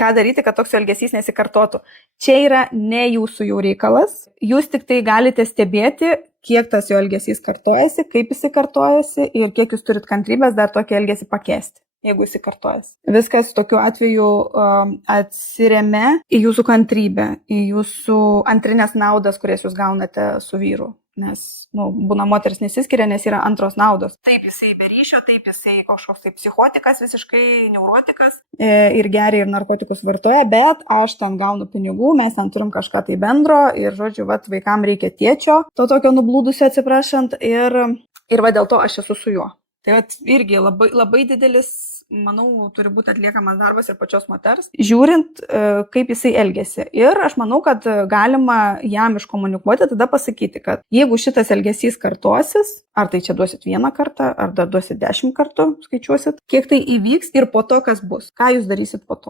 ką daryti, kad toks elgesys nesikartotų. Čia yra ne jūsų jau reikalas, jūs tik tai galite stebėti, kiek tas jo elgesys kartojasi, kaip jis kartojasi ir kiek jūs turit kantrybės dar tokį elgesį pakeisti, jeigu jis kartojasi. Viskas tokiu atveju atsiremia į jūsų kantrybę, į jūsų antrinės naudas, kurias jūs gaunate su vyru. Nes, būna moteris nesiskiria, nes yra antros naudos. Taip jisai be ryšio, taip jisai kažkoks tai psichotikas, visiškai neurotikas ir geria ir narkotikus vartoja, bet aš ten gaunu pinigų, mes ten turim kažką tai bendro ir, žodžiu, vaikam reikia tėčio, to tokio nublūdusio atsiprašant ir dėl to aš esu su juo. Tai irgi labai didelis, manau, turi būti atliekamas darbas ir pačios moters, žiūrint, kaip jisai elgesi. Ir aš manau, kad galima jam iškomunikuoti, tada pasakyti, kad jeigu šitas elgesys kartosis, ar tai čia duosit 1 kartą, ar dar duosit 10 kartų, skaičiuosit, kiek tai įvyks ir po to, kas bus, ką jūs darysit po to.